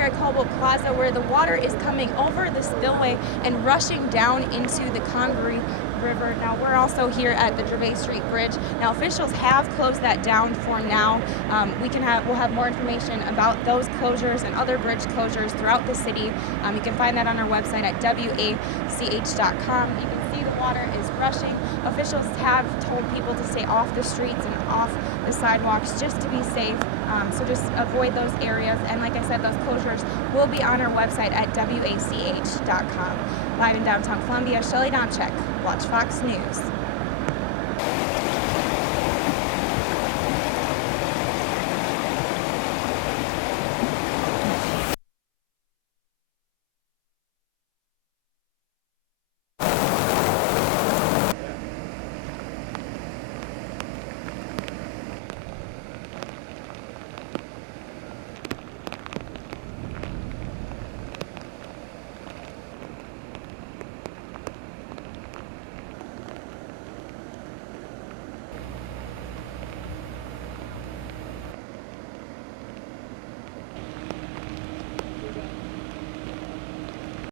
here at Coble Plaza where the water is coming over the spillway and rushing down into the Congaree River. Now we're also here at the Gervais Street Bridge. Now officials have closed that down for now. We'll have more information about those closures and other bridge closures throughout the city. You can find that on our website at WACH.com. You can see the water is rushing. Officials have told people to stay off the streets and off the sidewalks just to be safe. So just avoid those areas. And like I said, those closures will be on our website at WACH.com. Live in downtown Columbia, Shelley Domchek, Watch Fox News.